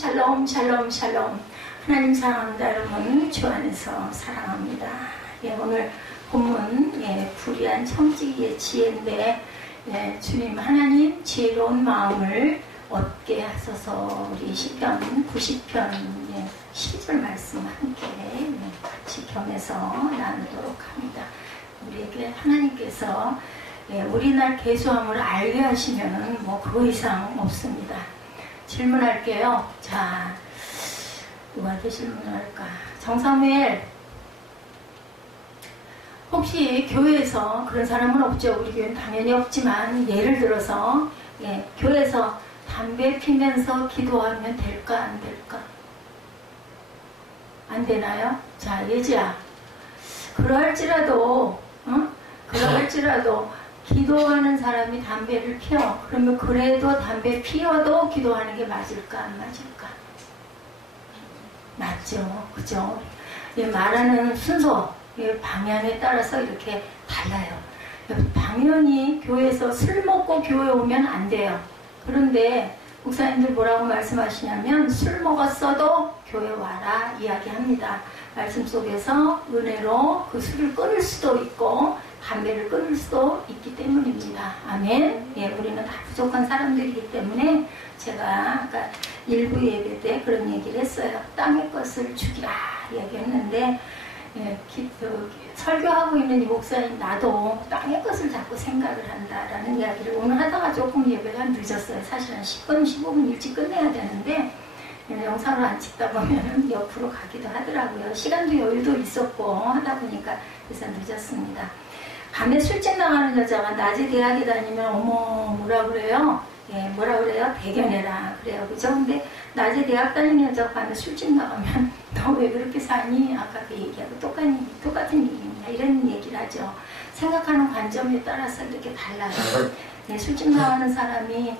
샬롬 샬롬 샬롬. 하나님 사랑합니다. 여러분 주 안에서 사랑합니다. 예, 오늘 본문 불의한 청지기의 지혜인데 주님 하나님 지혜로운 마음을 얻게 하소서. 우리 시편 90편 12절 말씀 함께 같이 겸해서 나누도록 합니다. 우리에게 하나님께서 우리날 계수함을 알게 하시면 뭐 그 이상 없습니다. 질문할게요. 자, 누구한테 질문할까? 정사무엘, 혹시 교회에서 그런 사람은 없죠? 우리 교회는 당연히 없지만 예를 들어서 교회에서 담배 피면서 기도하면 될까 안 될까? 안 되나요? 자, 예지야, 그러할지라도 기도하는 사람이 담배를 피워. 그러면 그래도 담배 피워도 기도하는 게 맞을까 안 맞을까? 맞죠. 그죠? 말하는 순서, 방향에 따라서 이렇게 달라요. 당연히 교회에서 술 먹고 교회 오면 안 돼요. 그런데 목사님들 뭐라고 말씀하시냐면 술 먹었어도 교회 와라 이야기합니다. 말씀 속에서 은혜로 그 술을 끊을 수도 있고 담배를 끊을 수도 있기 때문입니다. 아멘. 우리는 다 부족한 사람들이기 때문에 제가 아까 일부 예배 때 그런 얘기를 했어요. 땅의 것을 죽이라 이야기했는데 설교하고 있는 이 목사님 나도 땅의 것을 자꾸 생각을 한다라는 이야기를 오늘 하다가 조금 예배가 늦었어요. 사실 한 10분, 15분 일찍 끝내야 되는데 영상을 안 찍다 보면 옆으로 가기도 하더라고요. 시간도 여유도 있었고 하다 보니까 그래서 늦었습니다. 밤에 술집 나가는 여자가 낮에 대학에 다니면 어머 뭐라 그래요? 뭐라 그래요? 대견해라 그래요. 그죠? 근데 낮에 대학 다니는 여자가 밤에 술집 나가면 너 왜 그렇게 사니? 아까 그 얘기하고 똑같은 얘기입니다. 이런 얘기를 하죠. 생각하는 관점에 따라서 이렇게 달라요. 술집 나가는 사람이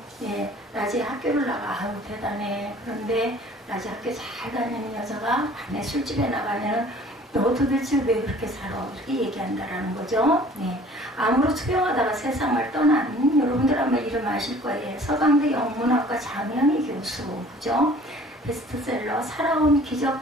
낮에 학교를 나가 아유 대단해. 그런데 낮에 학교 잘 다니는 여자가 밤에 술집에 나가면 너 도대체 왜 그렇게 살아? 이렇게 얘기한다라는 거죠. 암으로 투병하다가 세상을 떠난 여러분들 아마 이름 아실 거예요. 서강대 영문학과 장영희 교수, 그죠? 베스트셀러 살아온 기적,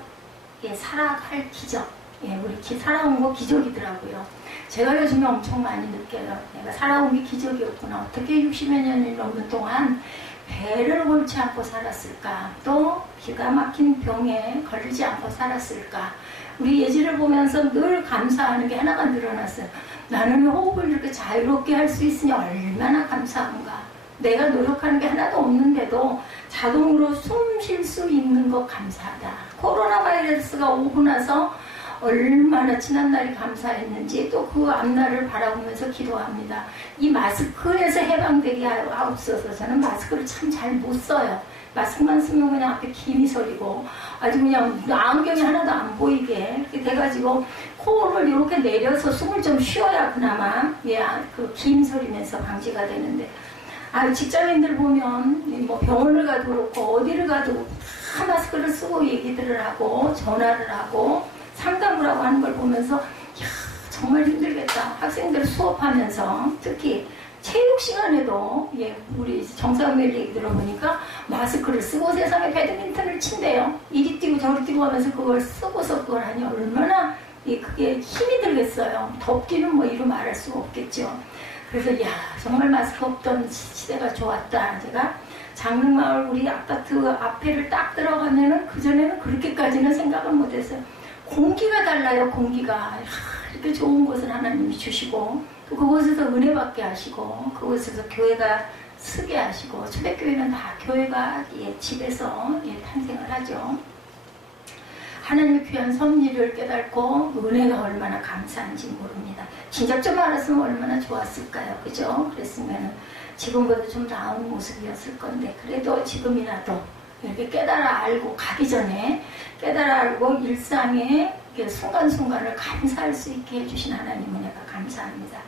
살아갈 기적. 우리 살아온 거 기적이더라고요. 제가 요즘에 엄청 많이 느껴요. 내가 살아온 게 기적이었구나. 어떻게 60여 년이 넘는 동안 배를 옳지 않고 살았을까? 또 기가 막힌 병에 걸리지 않고 살았을까? 우리 예지를 보면서 늘 감사하는 게 하나가 늘어났어요. 나는 호흡을 이렇게 자유롭게 할 수 있으니 얼마나 감사한가. 내가 노력하는 게 하나도 없는데도 자동으로 숨 쉴 수 있는 것 감사하다. 코로나 바이러스가 오고 나서 얼마나 지난날이 감사했는지 또 그 앞날을 바라보면서 기도합니다. 이 마스크에서 해방되게 하옵소서. 저는 마스크를 참 잘 못 써요. 마스크만 쓰면 그냥 앞에 김이 서리고 아주 그냥 안경이 하나도 안 보이게 이렇게 돼가지고 코를 이렇게 내려서 숨을 좀 쉬어야 그나마 그 김 서리면서 방지가 되는데 직장인들 보면 뭐 병원을 가도 그렇고 어디를 가도 다 마스크를 쓰고 얘기들을 하고 전화를 하고 상담을 하고 하는 걸 보면서 정말 힘들겠다. 학생들 수업하면서 특히 체육 시간에도 우리 정사무엘 얘기 들어보니까 마스크를 쓰고 세상에 배드민턴을 친대요. 이리 뛰고 저리 뛰고 하면서 그걸 쓰고서 그걸 하니 얼마나 그게 힘이 들겠어요. 덥기는 뭐 이루 말할 수가 없겠죠. 그래서 정말 마스크 없던 시대가 좋았다. 제가 장흥마을 우리 아파트 앞에를 딱 들어가면은 그전에는 그렇게까지는 생각을 못했어요. 공기가 달라요. 공기가 이렇게 좋은 곳을 하나님이 주시고 또 그곳에서 은혜 받게 하시고 그곳에서 교회가 쓰게 하시고 초대교회는 다 교회가 집에서 탄생을 하죠. 하나님의 귀한 섭리를 깨닫고 은혜가 얼마나 감사한지 모릅니다. 진작 좀 알았으면 얼마나 좋았을까요? 그죠? 그랬으면 지금보다 좀 나은 모습이었을 건데 그래도 지금이라도 이렇게 깨달아 알고 가기 전에 깨달아 알고 일상의 순간순간을 감사할 수 있게 해주신 하나님 은혜가 감사합니다.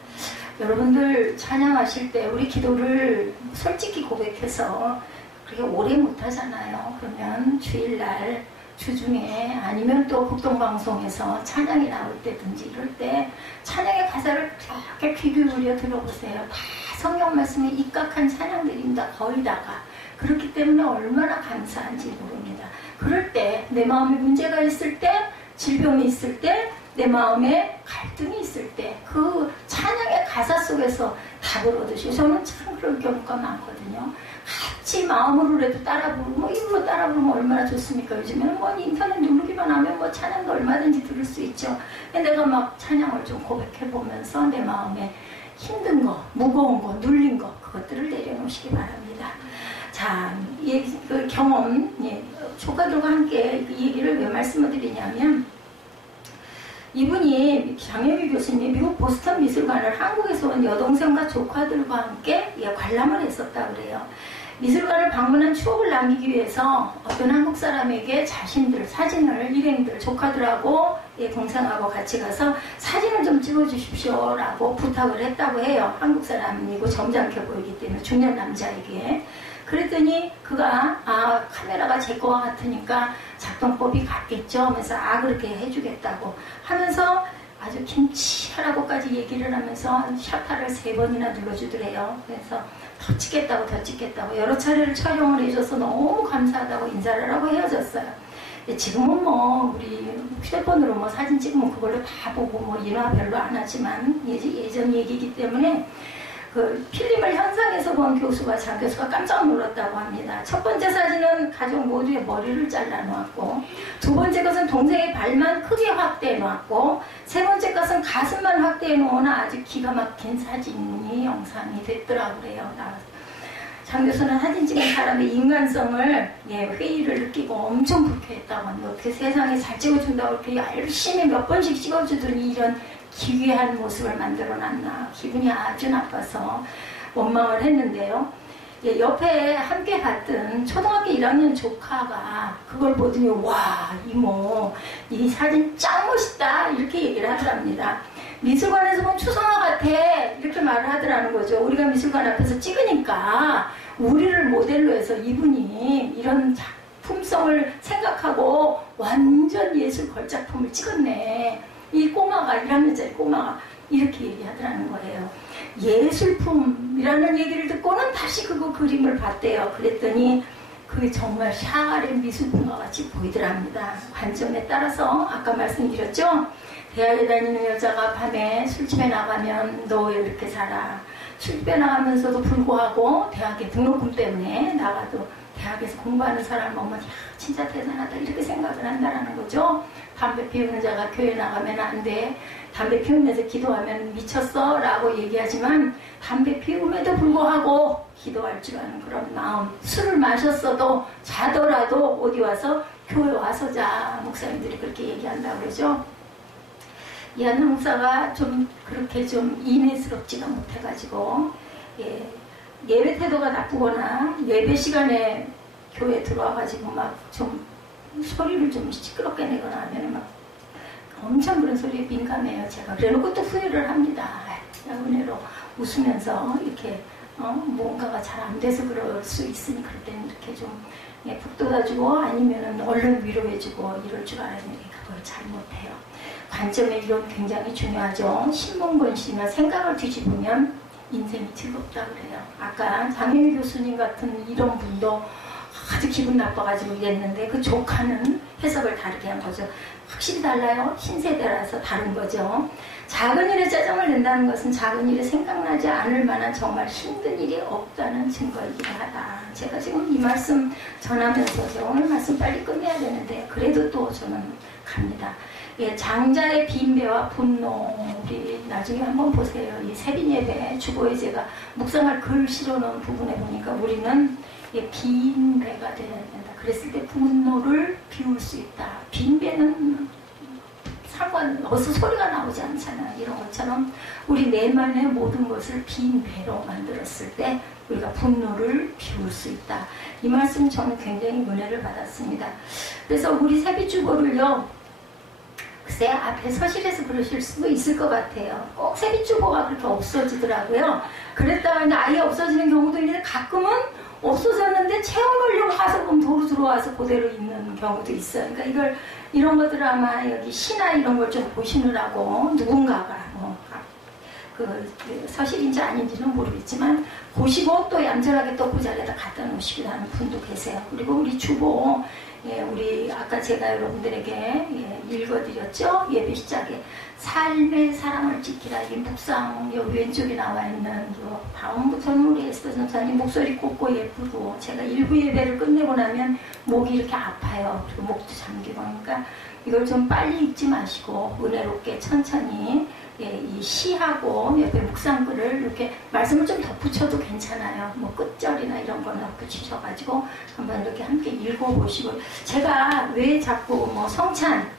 여러분들 찬양하실 때 우리 기도를 솔직히 고백해서 그렇게 오래 못하잖아요. 그러면 주일날 주중에 아니면 또 국동방송에서 찬양이 나올 때든지 이럴 때 찬양의 가사를 그렇게 귀 기울여 들어보세요. 다 성경 말씀에 입각한 찬양들입니다. 거의 다가. 그렇기 때문에 얼마나 감사한지 모릅니다. 내 마음에 문제가 있을 때, 질병이 있을 때, 내 마음에 갈등이 있을 때 그 찬양의 가사 속에서 답을 얻으시고, 저는 참 그런 경우가 많거든요. 같이 마음으로라도 따라 부르고, 뭐 입으로 따라 부르면 얼마나 좋습니까? 요즘에는 뭐 인터넷 누르기만 하면 뭐 찬양도 얼마든지 들을 수 있죠. 내가 막 찬양을 좀 고백해 보면서 내 마음에 힘든 거, 무거운 거, 눌린 거, 그것들을 내려놓으시기 바랍니다. 자, 그 경험, 조카들과 함께 이 얘기를 왜 말씀을 드리냐면, 이분이 장혜미 교수님이 미국 보스턴 미술관을 한국에서 온 여동생과 조카들과 함께 관람을 했었다 그래요. 미술관을 방문한 추억을 남기기 위해서 어떤 한국 사람에게 자신들 사진을, 일행들, 조카들하고 동생하고 같이 가서 사진을 좀 찍어주십시오 라고 부탁을 했다고 해요. 한국 사람이고 점잖게 보이기 때문에 중년 남자에게. 그랬더니 그가 카메라가 제 거와 같으니까 작동법이 같겠죠 하면서 그렇게 해주겠다고 하면서 아주 김치하라고까지 얘기를 하면서 샤타를 3번이나 눌러주더래요. 그래서 더 찍겠다고 여러 차례를 촬영을 해줘서 너무 감사하다고 인사를 하고 헤어졌어요. 지금은 뭐 우리 휴대폰으로 뭐 사진 찍으면 그걸로 다 보고 뭐 인화 별로 안 하지만 예전 얘기이기 때문에 그 필름을 현장에서 본 교수가 장 교수가 깜짝 놀랐다고 합니다. 첫 번째 사진은 가족 모두의 머리를 잘라 놓았고, 두 번째 것은 동생의 발만 크게 확대해 놓았고, 세 번째 것은 가슴만 확대해 놓은 아주 기가 막힌 사진이 영상이 됐더라고 그래요. 장 교수는 사진 찍은 사람의 인간성을 회의를 느끼고 엄청 불쾌했다고 합니다. 어떻게 세상에 잘 찍어준다고 이렇게 열심히 몇 번씩 찍어주더니 이런 기괴한 모습을 만들어놨나, 기분이 아주 나빠서 원망을 했는데요. 옆에 함께 갔던 초등학교 1학년 조카가 그걸 보더니 와 이모 이 사진 짱 멋있다 이렇게 얘기를 하더랍니다. 미술관에서 본 추상화 같아 이렇게 말을 하더라는 거죠. 우리가 미술관 앞에서 찍으니까 우리를 모델로 해서 이분이 이런 작품성을 생각하고 완전 예술 걸작품을 찍었네. 이 꼬마가 1학년짜리 꼬마가 이렇게 얘기하더라는 거예요. 예술품이라는 얘기를 듣고는 다시 그거 그림을 봤대요. 그랬더니 그게 정말 샤갈의 미술품과 같이 보이더랍니다. 관점에 따라서 아까 말씀드렸죠. 대학에 다니는 여자가 밤에 술집에 나가면 너 왜 이렇게 살아. 술집에 나가면서도 불구하고 대학에 등록금 때문에 나가도 대학에서 공부하는 사람 보면 진짜 대단하다 이렇게 생각을 한다는 거죠. 담배 피우는 자가 교회 나가면 안 돼. 담배 피우면서 기도하면 미쳤어 라고 얘기하지만 담배 피움에도 불구하고 기도할 줄 아는 그런 마음. 술을 마셨어도 자더라도 어디 와서 교회 와서 자. 목사님들이 그렇게 얘기한다고 그러죠. 이한나 목사가 좀 그렇게 좀 인내스럽지가 못해가지고 예배 태도가 나쁘거나 예배 시간에 교회 들어와가지고 막 좀 소리를 좀 시끄럽게 내거나 하면 막 엄청 그런 소리에 민감해요. 제가 그래놓고 또 후회를 합니다. 은혜로 웃으면서 이렇게 뭔가가 잘 안 돼서 그럴 수 있으니 그럴 때는 이렇게 좀 북돋아주고 아니면은 얼른 위로해주고 이럴 줄 알았는데 그걸 잘 못해요. 관점의 이론 굉장히 중요하죠. 신문권시나 생각을 뒤집으면 인생이 즐겁다 그래요. 아까 장혜미 교수님 같은 이런 분도 아주 기분 나빠가지고 이랬는데 그 조카는 해석을 다르게 한 거죠. 확실히 달라요. 신세대라서 다른 거죠. 작은 일에 짜증을 낸다는 것은 작은 일이 생각나지 않을 만한 정말 힘든 일이 없다는 증거이기도 하다. 제가 지금 이 말씀 전하면서 오늘 말씀 빨리 끝내야 되는데 그래도 또 저는 갑니다. 장자의 빈배와 분노 우리 나중에 한번 보세요. 이 세빈 예배 주보에 제가 묵상할 글 실어놓은 부분에 보니까 우리는 빈배가 되어야 된다. 그랬을 때 분노를 비울 수 있다. 빈배는 어서 소리가 나오지 않잖아. 이런 것처럼 우리 내면의 모든 것을 빈배로 만들었을 때 우리가 분노를 비울 수 있다. 이 말씀 저는 굉장히 은혜를 받았습니다. 그래서 우리 세빛주보를요. 글쎄 앞에 서실에서 그러실 수도 있을 것 같아요. 꼭 세빛주보가 그렇게 없어지더라고요. 그랬다가 아예 없어지는 경우도 있는데 가끔은 없어졌는데 채워놓으려고 와서 그럼 도로 들어와서 그대로 있는 경우도 있어요. 그러니까 이런 것들을 아마 여기 시나 이런 걸 좀 보시느라고 누군가가 그 서실인지 아닌지는 모르겠지만 보시고 또 얌전하게 또 그 자리에다 갖다 놓으시기도 하는 분도 계세요. 그리고 우리 주보 예, 우리 아까 제가 여러분들에게 읽어드렸죠? 예배 시작에 삶의 사랑을 지키라. 이 묵상 여기 왼쪽에 나와 있는 다음부터는 우리 에스더 전사님 목소리 곱고 예쁘고 제가 일부 예배를 끝내고 나면 목이 이렇게 아파요. 그리고 목도 잠기고 하니까 이걸 좀 빨리 읽지 마시고 은혜롭게 천천히 이 시하고 옆에 묵상글을 이렇게 말씀을 좀 덧붙여도 괜찮아요. 뭐 끝절이나 이런 거는 덧붙이셔가지고 한번 이렇게 함께 읽어보시고 제가 왜 자꾸 뭐 성찬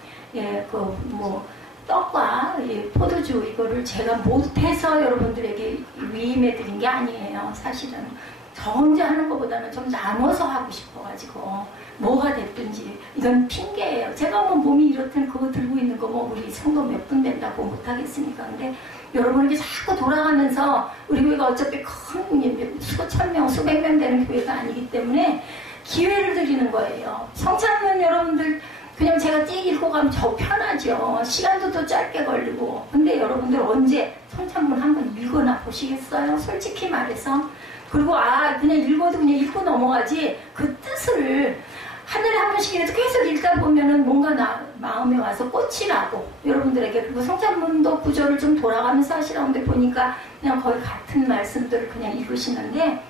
떡과 포도주 이거를 제가 못해서 여러분들에게 위임해드린 게 아니에요. 사실은 저 혼자 하는 것보다는 좀 나눠서 하고 싶어가지고 뭐가 됐든지 이건 핑계예요. 제가 뭐 몸이 이렇든 그거 들고 있는 거 뭐 우리 성도 몇 분 된다고 못하겠습니까? 근데 여러분에게 자꾸 돌아가면서 우리 교회가 어차피 큰 수천 명 수백 명 되는 교회가 아니기 때문에 기회를 드리는 거예요. 성찬은 여러분들 그냥 제가 띡 읽고 가면 더 편하죠. 시간도 더 짧게 걸리고. 근데 여러분들 언제 성찬문 한번 읽어나 보시겠어요? 솔직히 말해서. 그리고 그냥 읽어도 그냥 읽고 넘어가지 그 뜻을 하늘에 한 번씩이라도 계속 읽다 보면은 뭔가 마음에 와서 꽃이 나고 여러분들에게 그리고 성찬문도 구절을 좀 돌아가면서 하시라는데 보니까 그냥 거의 같은 말씀들을 그냥 읽으시는데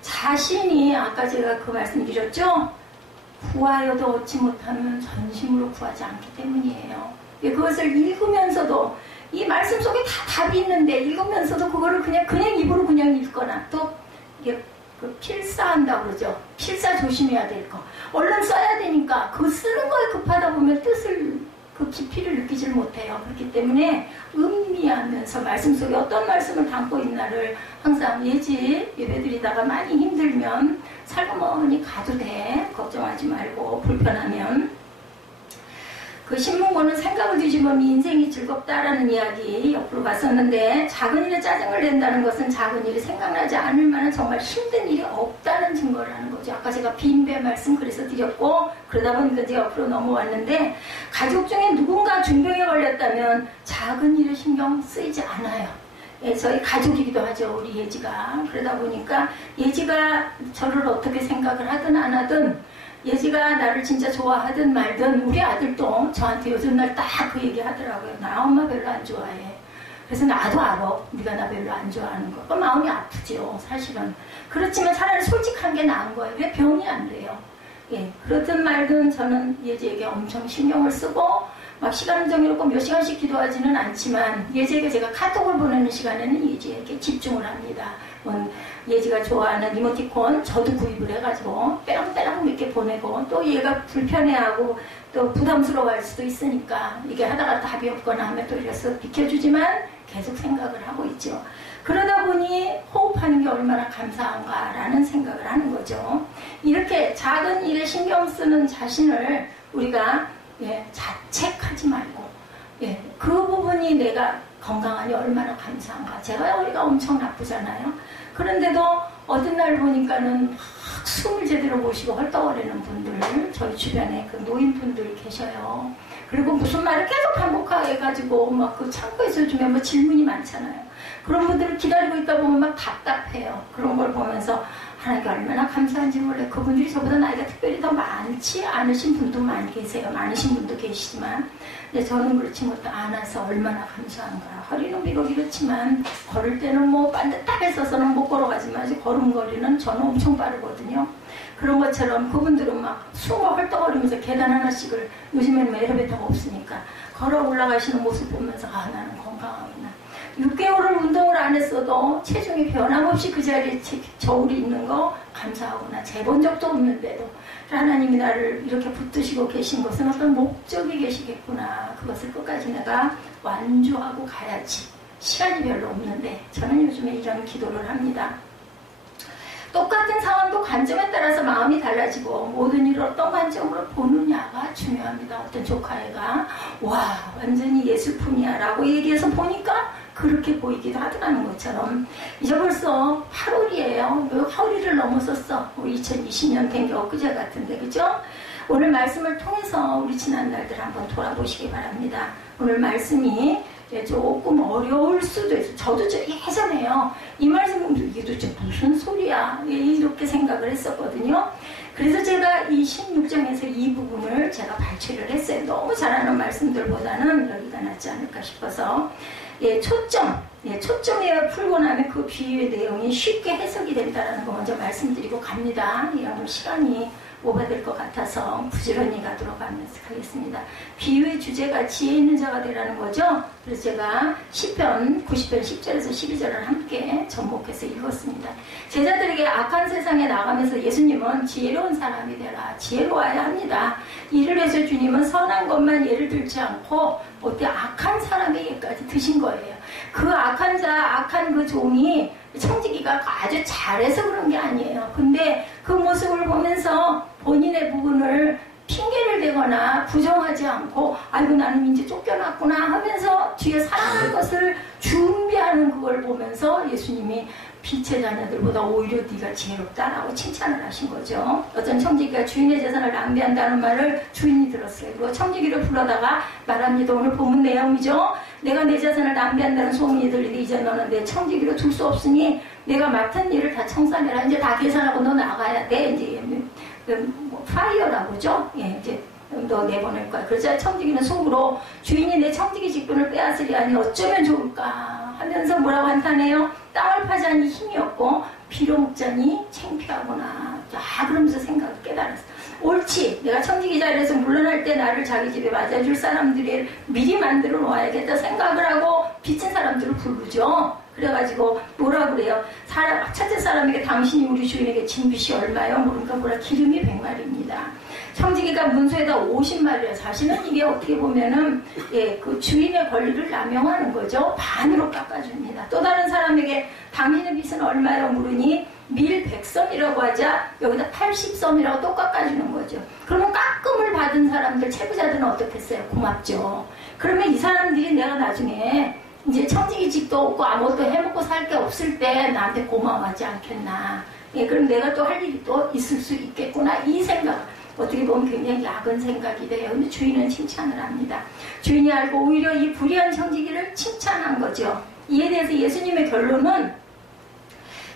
자신이 아까 제가 그 말씀 드렸죠? 구하여도 얻지 못하면 전심으로 구하지 않기 때문이에요. 그것을 읽으면서도 이 말씀 속에 다 답이 있는데 읽으면서도 그거를 그냥 입으로 그냥 읽거나 또 이게 필사한다고 그러죠. 필사 조심해야 될 거. 얼른 써야 되니까 그 쓰는 거에 급하다 보면 뜻을 그 깊이를 느끼질 못해요. 그렇기 때문에 음미하면서 말씀 속에 어떤 말씀을 담고 있나를 항상 예배드리다가 많이 힘들면 살그머니 가도 돼. 걱정하지 말고 불편하면. 그 신문고는 생각을 뒤집으면 인생이 즐겁다라는 이야기 옆으로 봤었는데 작은 일에 짜증을 낸다는 것은 작은 일이 생각나지 않을 만한 정말 힘든 일이 없다는 증거를 하는 거죠. 아까 제가 빈배 말씀 그래서 드렸고 그러다 보니까 이제 옆으로 넘어왔는데 가족 중에 누군가 중병에 걸렸다면 작은 일에 신경 쓰이지 않아요. 저희 가족이기도 하죠. 우리 예지가. 그러다 보니까 예지가 저를 어떻게 생각을 하든 안 하든 예지가 나를 진짜 좋아하든 말든 우리 아들도 저한테 요즘 날 딱 그 얘기 하더라고요. 나 엄마 별로 안 좋아해. 그래서 나도 알아. 네가 나 별로 안 좋아하는 거. 마음이 아프죠. 사실은. 그렇지만 차라리 솔직한 게 나은 거예요. 왜 병이 안 돼요. 그렇든 말든 저는 예지에게 엄청 신경을 쓰고 막 시간을 정해놓고 몇 시간씩 기도하지는 않지만 예지에게 제가 카톡을 보내는 시간에는 예지에게 집중을 합니다. 예지가 좋아하는 이모티콘 저도 구입을 해가지고 빼랑빼랑 이렇게 보내고 또 얘가 불편해하고 또 부담스러워할 수도 있으니까 이게 하다가 답이 없거나 하면 또 이래서 비켜주지만 계속 생각을 하고 있죠. 그러다 보니 호흡하는 게 얼마나 감사한가라는 생각을 하는 거죠. 이렇게 작은 일에 신경 쓰는 자신을 우리가 자책하지 말고 그 부분이 내가 건강하니 얼마나 감사한가. 제가 우리가 엄청 나쁘잖아요. 그런데도 어떤 날 보니까는 막 숨을 제대로 모시고 헐떡거리는 분들 저희 주변에 그 노인분들 계셔요. 그리고 무슨 말을 계속 반복해가지고 막 그 창고에서 요즘에 뭐 질문이 많잖아요. 그런 분들을 기다리고 있다 보면 막 답답해요. 그런 걸 보면서 하나님께 얼마나 감사한지 몰라요. 그분들이 저보다 나이가 특별히 더 많지 않으신 분도 많이 계세요. 많으신 분도 계시지만 근데 저는 그렇지 못해 않아서 얼마나 감사한가. 허리는 비록 이렇지만 걸을 때는 뭐 반듯하게 서서는 못 걸어가지만 걸음걸이는 저는 엄청 빠르거든요. 그런 것처럼 그분들은 막 숨을 헐떡거리면서 계단 하나씩을 요즘에는 엘리베이터가 없으니까 걸어 올라가시는 모습 보면서 나는 건강하구나. 6개월을 운동을 안 했어도 체중이 변함없이 그 자리에 저울이 있는 거 감사하구나. 재본 적도 없는데도 하나님이 나를 이렇게 붙드시고 계신 것은 어떤 목적이 계시겠구나. 그것을 끝까지 내가 완주하고 가야지. 시간이 별로 없는데 저는 요즘에 이런 기도를 합니다. 똑같은 상황도 관점에 따라서 마음이 달라지고 모든 일을 어떤 관점으로 보느냐가 중요합니다. 어떤 조카애가 와 완전히 예술품이야 라고 얘기해서 보니까 그렇게 보이기도 하더라는 것처럼 이제 벌써 8월이에요. 8월을 넘어섰어. 2020년 된 게 엊그제 같은데 그죠? 오늘 말씀을 통해서 우리 지난 날들 한번 돌아보시기 바랍니다. 오늘 말씀이 조금 어려울 수도 있어요. 저도 예전에요. 이 말씀 보면 이게 도대체 무슨 소리야? 이렇게 생각을 했었거든요. 그래서 제가 이 16장에서 이 너무 잘하는 말씀들보다는 여기가 낫지 않을까 싶어서 초점에 풀고 나면 그 비유의 내용이 쉽게 해석이 된다는 거 먼저 말씀드리고 갑니다. 이런 시간이 오버될 것 같아서 부지런히 가도록 하겠습니다. 비유의 주제가 지혜 있는 자가 되라는 거죠. 그래서 제가 시편 90편 10절에서 12절을 함께 접목해서 읽었습니다. 제자들에게 악한 세상에 나가면서 예수님은 지혜로운 사람이 되라. 지혜로워야 합니다. 이를 위해서 주님은 선한 것만 예를 들지 않고 어때 악한 사람의 예까지 드신 거예요. 그 악한 그 종이 청지기가 아주 잘해서 그런 게 아니에요. 근데 그 모습을 보면서 본인의 부분을 핑계를 대거나 부정하지 않고 아이고 나는 이제 쫓겨났구나 하면서 뒤에 살아날 것을 준비하는 그걸 보면서 예수님이 빛의 자녀들보다 오히려 네가 지혜롭다라고 칭찬을 하신 거죠. 어떤 청지기가 주인의 재산을 낭비한다는 말을 주인이 들었어요. 그리고 청지기를 불러다가 말합니다. 오늘 본문 내용이죠. 내가 내 재산을 낭비한다는 소문이 들리니 이제 너는 내 청지기로 둘 수 없으니 내가 맡은 일을 다 청산해라. 이제 다 계산하고 너 나가야 돼. 이제 파이어라고 하죠. 예, 이제 너 내보낼 거야. 그러자 청지기는 속으로 주인이 내 청지기 직분을 빼앗으리 하니 어쩌면 좋을까 하면서 뭐라고 한탄해요. 땅을 파자니 힘이 없고 비료 먹자니 창피하구나. 그러면서 생각을 깨달았어. 옳지. 내가 청지기 자리에서 물러날 때 나를 자기 집에 맞아줄 사람들이 미리 만들어 놓아야겠다 생각을 하고 빚진 사람들을 부르죠. 그래가지고 뭐라 그래요? 첫째 사람에게 당신이 우리 주인에게 진 빚이 얼마요? 그러니까 기름이 100마리입니다. 청지기가 문서에다 50마리예요. 사실은 이게 어떻게 보면은 그 주인의 권리를 남용하는 거죠. 반으로 깎아줍니다. 또 다른 사람에게 당신의 빚은 얼마요? 물으니 밀 100섬이라고 하자 여기다 80섬이라고 또 깎아주는 거죠. 그러면 깎음을 받은 사람들, 채부자들은 어떻겠어요? 고맙죠. 그러면 이 사람들이 내가 나중에 이제 청지기직도 없고 아무것도 해먹고 살 게 없을 때 나한테 고마워하지 않겠나. 그럼 내가 또 할 일이 또 있을 수 있겠구나. 이 생각. 어떻게 보면 굉장히 야근 생각이 돼요. 근데 주인은 칭찬을 합니다. 주인이 알고 오히려 이 불의한 청지기를 칭찬한 거죠. 이에 대해서 예수님의 결론은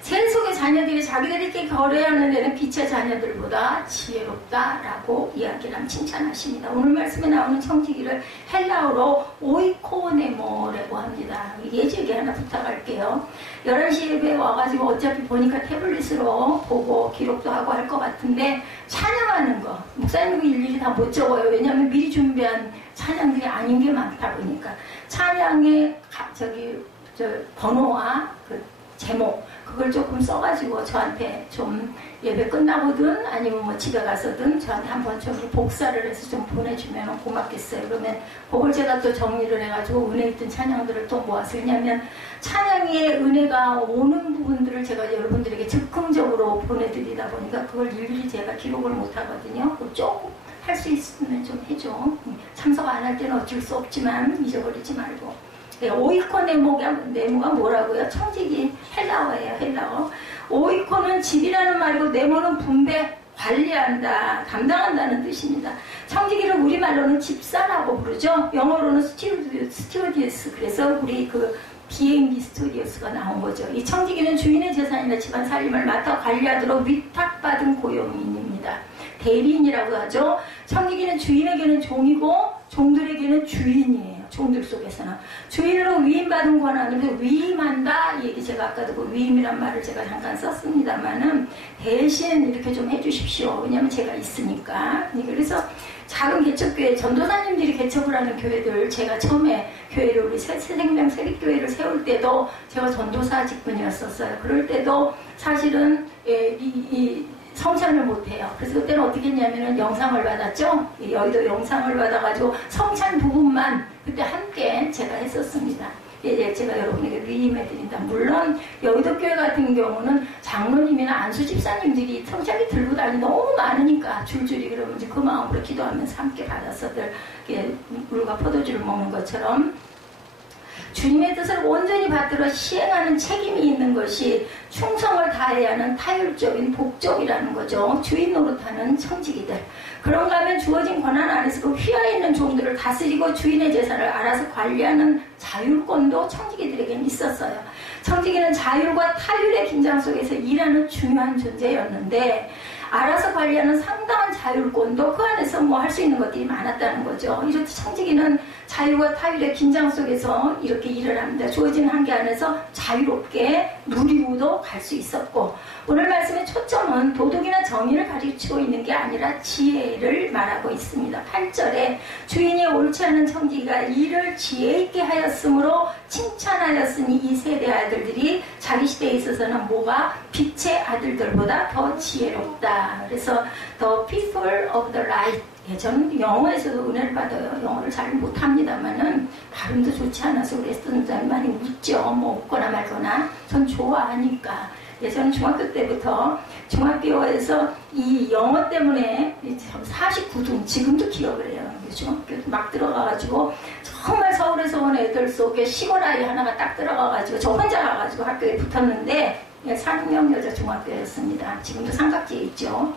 세속의 자녀들이 자기들끼리 거래하는 데는 빛의 자녀들보다 지혜롭다라고 이야기를 칭찬하십니다. 오늘 말씀에 나오는 청지기를 헬라어로 오이코네모라고 합니다. 예지에게 하나 부탁할게요. 11시 예배에 와가지고 어차피 보니까 태블릿으로 보고 기록도 하고 할 것 같은데 찬양하는 거 목사님이 일일이 다 못 적어요. 왜냐하면 미리 준비한 찬양들이 아닌 게 많다 보니까 찬양의 번호와 그 제목 그걸 조금 써가지고 저한테 좀 예배 끝나고든 아니면 뭐 집에 가서든 저한테 한번 좀 복사를 해서 좀 보내주면 고맙겠어요. 그러면 그걸 제가 또 정리를 해가지고 은혜 있던 찬양들을 또 모아서 왜냐하면 찬양의 은혜가 오는 부분들을 제가 여러분들에게 즉흥적으로 보내드리다 보니까 그걸 일일이 제가 기록을 못하거든요. 조금 할 수 있으면 좀 해줘. 참석 안 할 때는 어쩔 수 없지만 잊어버리지 말고. 오이코네모가 뭐라고요? 청지기 헬라어예요. 헬라어. 오이코는 집이라는 말이고 네모는 분배, 관리한다, 담당한다는 뜻입니다. 청지기를 우리말로는 집사라고 부르죠. 영어로는 스튜어디스. 그래서 우리 그 비행기 스튜디오스가 나온 거죠. 이 청지기는 주인의 재산이나 집안 살림을 맡아 관리하도록 위탁받은 고용인입니다. 대리인이라고 하죠. 청지기는 주인에게는 종이고 종들에게는 주인이에요. 종들 속에서는 주인으로 위임받은 권한으로 위임한다 이 얘기 제가 아까도 그 위임이란 말을 제가 잠깐 썼습니다만은 대신 이렇게 좀 해주십시오. 왜냐하면 제가 있으니까. 그래서 작은 개척교회 전도사님들이 개척을 하는 교회들 제가 처음에 교회를 우리 새생명 세빛교회를 세울 때도 제가 전도사 직분이었었어요. 그럴 때도 사실은 성찬을 못해요. 그래서 그때는 어떻게 했냐면은 영상을 받았죠. 여의도 영상을 받아가지고 성찬 부분만 그때 함께 제가 했었습니다. 제가 여러분에게 위임해드린다. 물론 여의도 교회 같은 경우는 장로님이나 안수 집사님들이 성찬이 들고 다니 너무 많으니까 줄줄이 그러면 이제 그 마음으로 기도하면서 함께 받았어들 물과 포도주를 먹는 것처럼. 주님의 뜻을 온전히 받들어 시행하는 책임이 있는 것이 충성을 다해야 하는 타율적인 복종이라는 거죠. 주인 노릇하는 청지기들. 그런가 하면 주어진 권한 안에서 그 휘하에 있는 종들을 다스리고 주인의 재산을 알아서 관리하는 자율권도 청지기들에게는 있었어요. 청지기는 자율과 타율의 긴장 속에서 일하는 중요한 존재였는데 알아서 관리하는 상당한 자율권도 그 안에서 뭐 할 수 있는 것들이 많았다는 거죠. 이렇게 청지기는 자유와 타율의 긴장 속에서 이렇게 일을 합니다. 주어진 한계 안에서 자유롭게 누리고도 갈 수 있었고, 오늘 말씀의 초점은 도덕이나 정의를 가르치고 있는 게 아니라 지혜를 말하고 있습니다. 8절에 주인이 옳지 않은 청지기가 이를 지혜 있게 하였으므로 칭찬하였으니 이 세대 아들들이 자기 시대에 있어서는 뭐가 빛의 아들들보다 더 지혜롭다. 그래서 the people of the light. 예, 저는 영어에서도 은혜를 받아요. 영어를 잘 못합니다만은 발음도 좋지 않아서 그랬던 사람이 많이 웃죠. 뭐 웃거나 말거나. 전 좋아하니까. 예, 저는 중학교 때부터 중학교에서 이 영어 때문에 49등 지금도 기억을 해요. 중학교 막 들어가가지고 정말 서울에서 온 애들 속에 시골 아이 하나가 딱 들어가가지고 저 혼자 가가지고 학교에 붙었는데, 예, 상명 여자 중학교였습니다. 지금도 삼각지에 있죠.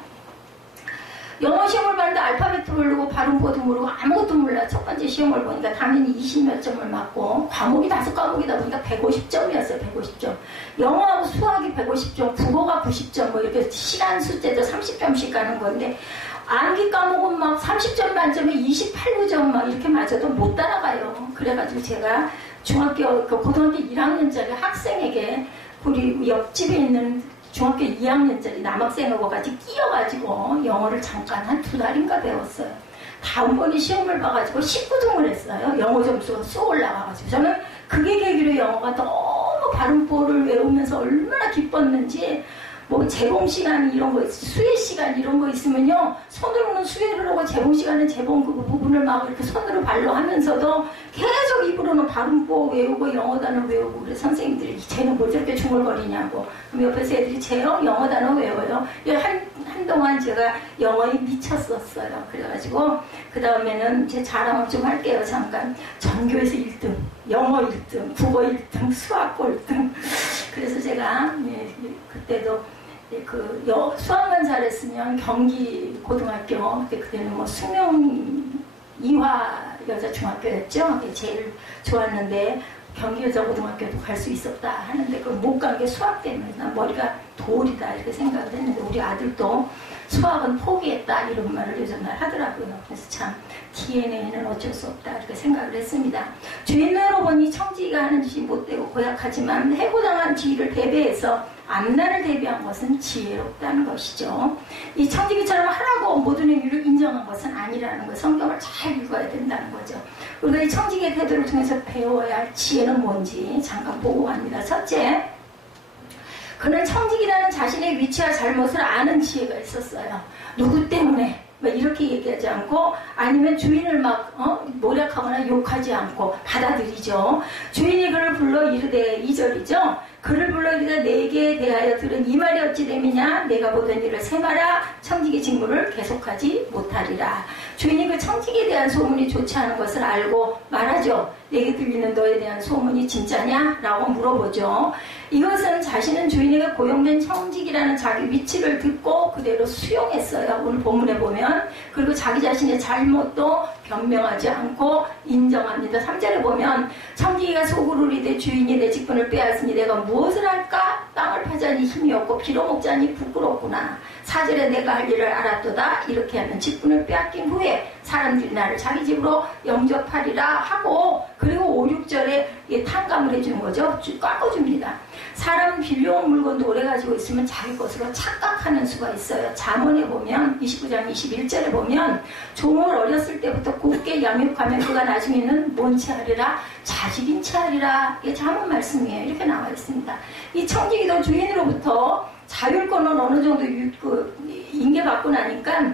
영어 시험을 봤는데 알파벳도 모르고 발음법도 모르고 아무것도 몰라. 첫 번째 시험을 보니까 당연히 20몇 점을 맞고, 과목이 5과목이다 보니까 150점이었어요. 150점. 영어하고 수학이 150점, 국어가 90점, 뭐 이렇게 시간 숫자도 30점씩 가는 건데, 암기 과목은 막 30점 만점에 28점 막 이렇게 맞아도 못 따라가요. 그래가지고 제가 고등학교 1학년짜리 학생에게 우리 옆집에 있는 중학교 2학년짜리 남학생하고 같이 끼어가지고 영어를 잠깐 한 2달인가 배웠어요. 다음번에 시험을 봐가지고 19등을 했어요. 영어 점수가 쑥 올라가가지고. 저는 그게 계기로 영어가 너무 발음법을 외우면서 얼마나 기뻤는지, 뭐 재봉 시간 이런 거, 수혜 시간 이런 거 있으면요, 손으로는 수혜를 하고 재봉 시간은 재봉 그 부분을 막 이렇게 손으로 발로 하면서도 계속 입으로는 발음법 외우고 영어 단어 외우고. 그래서 선생님들이 쟤는 뭐 저렇게 중얼거리냐고. 그럼 옆에서 애들이 쟤요 영어 단어 외워요. 한동안 제가 영어에 미쳤었어요. 그래가지고 그 다음에는 제 자랑을 좀 할게요. 잠깐. 전교에서 1등, 영어 1등, 국어 1등, 수학 꼴등. 그래서 제가 그때도 수학만 잘했으면 경기 고등학교, 그때는 뭐 수명 이화 여자 중학교였죠. 제일 좋았는데 경기 여자 고등학교도 갈 수 있었다 하는데 그걸 못 간 게 수학 때문에. 난 머리가 돌이다 이렇게 생각을 했는데 우리 아들도 수학은 포기했다 이런 말을 요즘날 하더라고요. 그래서 참 DNA는 어쩔 수 없다 이렇게 생각을 했습니다. 주인으로 보니 청지기가 하는 짓이 못되고 고약하지만 해고당한 지위를 대비해서 앞날을 대비한 것은 지혜롭다는 것이죠. 이 청지기처럼 하라고 모든 행위를 인정한 것은 아니라는 것, 성경을 잘 읽어야 된다는 거죠. 우리가 이 청지기의 태도를 통해서 배워야 할 지혜는 뭔지 잠깐 보고 갑니다. 첫째, 그는 청지기라는 자신의 위치와 잘못을 아는 지혜가 있었어요. 누구 때문에 막 이렇게 얘기하지 않고, 아니면 주인을 막 모략하거나 욕하지 않고 받아들이죠. 주인이 그를 불러 이르되, 2절이죠. 그를 불러 이르되 내게 대하여 들은 이 말이 어찌 됨이냐. 내가 보던 일을 세마라. 청지기 직무를 계속하지 못하리라. 주인이 그 청지기에 대한 소문이 좋지 않은 것을 알고 말하죠. 내게 들리는 너에 대한 소문이 진짜냐? 라고 물어보죠. 이것은 자신은 주인에게 고용된 청지기라는 자기 위치를 듣고 그대로 수용했어요. 오늘 본문에 보면. 그리고 자기 자신의 잘못도 변명하지 않고 인정합니다. 3절에 보면 청지기가 속으로 이르되 주인이 내 직분을 빼앗으니 내가 무엇을 할까? 땅을 파자니 힘이 없고 빌어먹자니 부끄럽구나. 4절에 내가 할 일을 알았도다. 이렇게 하면 직분을 빼앗긴 후에 사람들이 나를 자기 집으로 영접하리라 하고, 그리고 5, 6절에 탕감을 해주는 거죠. 깎아줍니다. 사람은 빌려온 물건도 오래 가지고 있으면 자기 것으로 착각하는 수가 있어요. 잠언에 보면 29장 21절에 보면 종을 어렸을 때부터 곱게 양육하면 그가 나중에는 뭔 체하리라? 자식인 체하리라. 이게 잠언 말씀이에요. 이렇게 나와 있습니다. 이 청지기도 주인으로부터 자율권은 어느 정도 인계받고 나니까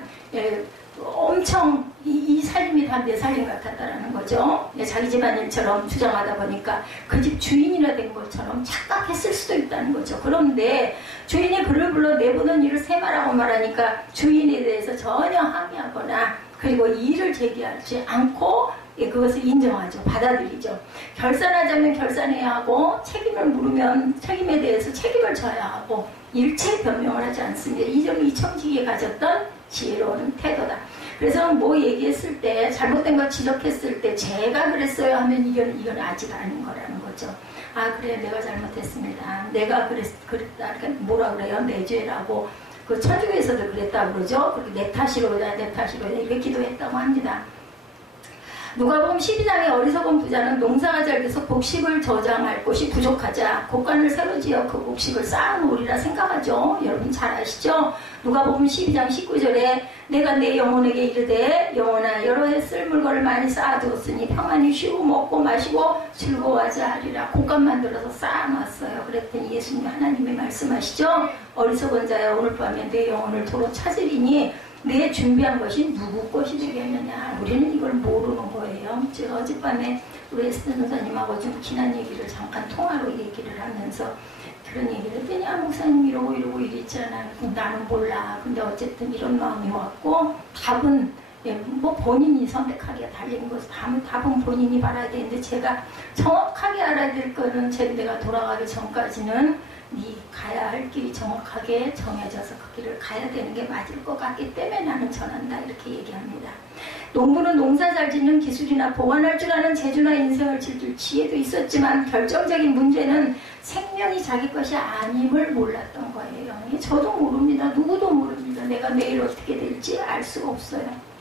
엄청 이 살림이 다 내 살림 같았다라는 거죠. 자기 집안일처럼 주장하다 보니까 그 집 주인이라 된 것처럼 착각했을 수도 있다는 거죠. 그런데 주인이 그를 불러 내보던 일을 세마라고 말하니까 주인에 대해서 전혀 항의하거나 그리고 이의를 제기하지 않고 그것을 인정하죠. 받아들이죠. 결산하자면 결산해야 하고 책임을 물으면 책임에 대해서 책임을 져야 하고 일체 변명을 하지 않습니다. 이 점이 이 청지기에 가졌던 지혜로운 태도다. 그래서 뭐 얘기했을 때 잘못된 걸 지적했을 때 제가 그랬어요 하면 이건 아직 아닌 거라는 거죠. 아 그래 내가 잘못했습니다. 내가 그랬다. 그러니까 뭐라 그래요? 내 죄라고 그 천주교에서도 그랬다고 그러죠. 그렇게 내 탓이로다 내 탓이로다 이렇게 기도했다고 합니다. 누가복음 12장의 어리석은 부자는 농사가 잘 돼서 곡식을 저장할 곳이 부족하자 곡간을 새로 지어 그 곡식을 쌓아놓으리라 생각하죠. 여러분 잘 아시죠? 누가복음 12장 19절에 내가 내 영혼에게 이르되 영혼아 여러 해 쓸 물건을 많이 쌓아두었으니 평안히 쉬고 먹고 마시고 즐거워하자 하리라. 곡간 만들어서 쌓아놨어요. 그랬더니 예수님 하나님이 말씀하시죠. 어리석은 자야 오늘 밤에 내 영혼을 도로 찾으리니 내 준비한 것이 누구 것이 되겠느냐. 우리는 이걸 모르는 거예요. 제가 어젯밤에 우리 에스더 전사님하고 좀 지난 얘기를 잠깐 통화로 얘기를 하면서 그런 얘기를 했더니 목사님 이러고 이랬잖아. 나는 몰라. 근데 어쨌든 이런 마음이 왔고 답은 뭐 본인이 선택하기가 달린 것이 답은 본인이 받아야 되는데 제가 정확하게 알아야 될 거는 내가 돌아가기 전까지는 네 가야 할 길이 정확하게 정해져서 그 길을 가야 되는 게 맞을 것 같기 때문에 나는 전한다 이렇게 얘기합니다. 농부는 농사 잘 짓는 기술이나 보관할 줄 아는 재주나 인생을 즐길 지혜도 있었지만 결정적인 문제는 생명이 자기 것이 아님을 몰랐던 거예요. 저도 모릅니다. 누구도 모릅니다. 내가 내일 어떻게 될지 알 수가 없어요.